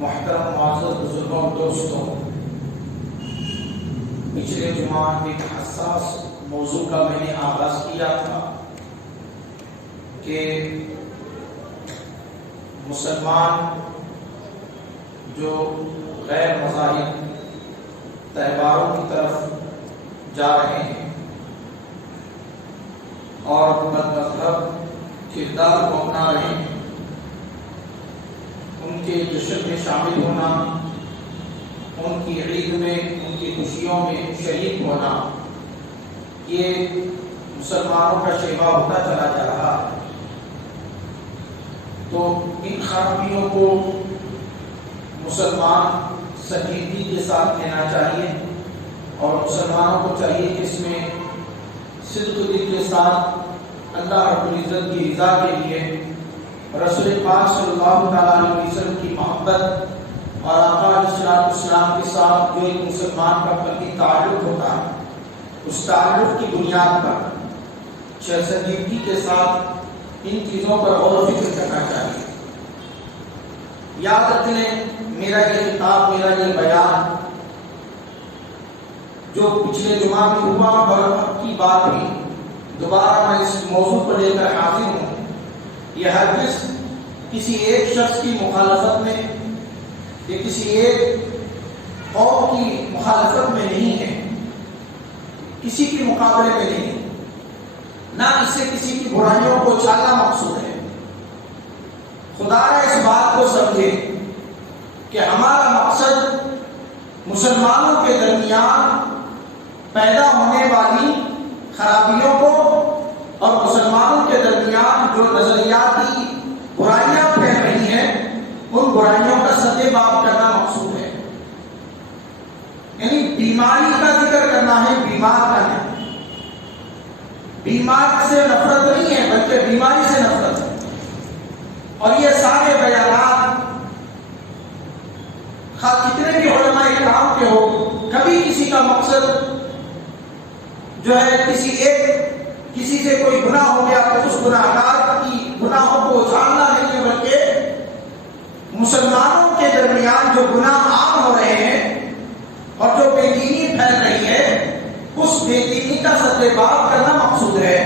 محترم معزز بزرگوں دوستوں، پچھلے جمعہ ایک حساس موضوع کا میں نے آغاز کیا تھا کہ مسلمان جو غیر مذاہب تہواروں کی طرف جا رہے ہیں اور بدمذہب کردار کو اپنا رہے ہیں، ان کے جشن میں شامل ہونا، ان کی عید میں، ان کی خوشیوں میں شریک ہونا، یہ مسلمانوں کا شیوا ہوتا چلا جا رہا ہے۔ تو ان خرابیوں کو مسلمان سنجیدگی کے ساتھ لینا چاہیے اور مسلمانوں کو چاہیے کہ اس میں صدق دل کے ساتھ اللہ رب العزت کی رضا کے لیے، رسول پاک صلی اللہ علیہ وسلم کی محبت اور آقا علیہ السلام کے ساتھ جو ایک مسلمان کا قلبی تعلق ہوتا ہے، اس تعلق کی بنیاد پر سنجیدگی کے ساتھ ان چیزوں پر غور و فکر کرنا چاہیے۔ یاد رکھ لیں، میرا یہ خطاب، میرا یہ بیان جو پچھلے جمعہ میں ہوا اور اب کی بات بھی دوبارہ میں اس موضوع پر لے کر حاضر ہوں، یہ ہرگز کسی ایک شخص کی مخالفت میں یا کسی ایک قوم کی مخالفت میں نہیں ہے، کسی کے مقابلے میں نہیں، نہ اس سے کسی کی برائیوں کو چھالنا مقصود ہے۔ خدا اس بات کو سمجھے کہ ہمارا مقصد مسلمانوں کے درمیان پیدا ہونے والی خرابیوں کو اور مسلمانوں کے درمیان جو نظریاتی برائیاں پھیل رہی ہیں ان برائیوں کا سد باب کرنا مقصود ہے، یعنی بیماری کا ذکر کرنا ہے، بیمار کا نہیں۔ بیمار سے نفرت نہیں ہے بلکہ بیماری سے نفرت ہے، اور یہ سارے بیانات کتنے بھی علماء کرام کے ہو، کبھی کسی کا مقصد جو ہے کسی سے کوئی گناہ ہو گیا تو اس گناہ گار کی گناہوں کو اچھالنا نہیں ہے، بلکہ مسلمانوں کے درمیان جو گناہ عام ہو رہے ہیں اور جو بے دینی پھیل رہی ہے اس بے دینی کا سد باب کرنا مقصود ہے۔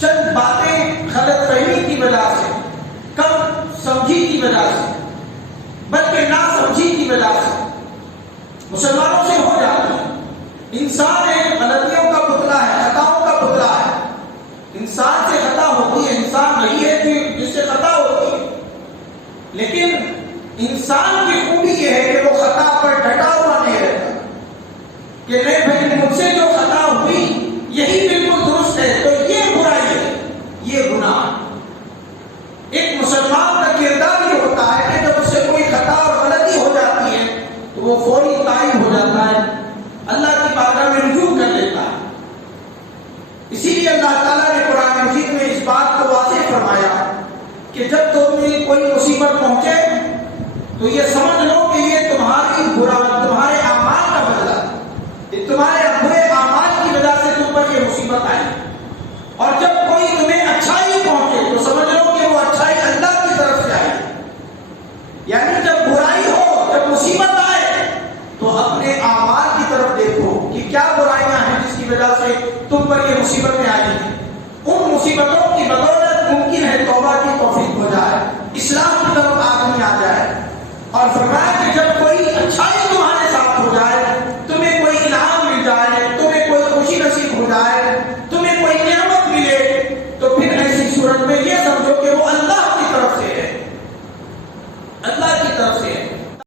چند باتیں غلط فہمی کی وجہ سے، کم سمجھی کی وجہ سے، بلکہ نہ سمجھی کی وجہ سے مسلمانوں سے ہو جاتی ہے۔ انسان ایک غلطیوں کا پتلا ہے، خطاؤں کا پتلا ہے، انسان سے خطا ہوتی ہے، انسان نہیں ہے کہ جس سے خطا ہوتی ہے، لیکن انسان کی خوبی یہ ہے کہ وہ خطا پر ڈٹا ہوا نہیں رہتا کہ نہیں بھائی مجھ سے جو خطا ہوئی یہی بالکل درست ہے، تو یہ برائی ہے، یہ گناہ ہے۔ ایک مسلمان کا کردار یہ ہوتا ہے کہ جب اس سے کوئی خطا اور غلطی ہو جاتی ہے تو وہ فوری تائب ہو جاتا ہے، اللہ کی بارگاہ میں رجوع کر لیتا ہے۔ اسی لیے اللہ تعالیٰ نے قرآن مجید میں اس بات کو واضح فرمایا کہ جب تمہیں کوئی مصیبت پہنچے تو یہ سمجھ لو کہ یہ تمہارے اعمال کا بدلہ ہے، تمہارے برے اعمال کی وجہ سے تم پر یہ مصیبت آئی، اور جب کوئی تمہیں اچھائی پہنچے تو سمجھ لو کہ وہ اچھائی اللہ کی طرف سے آئی۔ یعنی جب برائی ہو، جب مصیبت آئے تو اپنے اعمال کی طرف دیکھو کہ کیا برائیاں ہیں جس کی وجہ سے تم پر یہ مصیبتیں آئی ہیں۔ ان مصیبتوں کی بدولت ممکن ہے توبہ کی توفیق ہو جائے، اسلام کی طرف آدمی آ جائے، اور فرمایا کہ جب کوئی اچھا